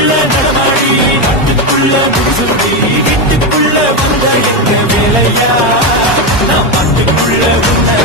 நாட்டுக்குள்ள நடமாடி நாட்டுக்குள்ள முடிசுடி வீட்டுக்குள்ள வந்த என்ன வேலையா நான் பாட்டுக்குள்ள உன்னை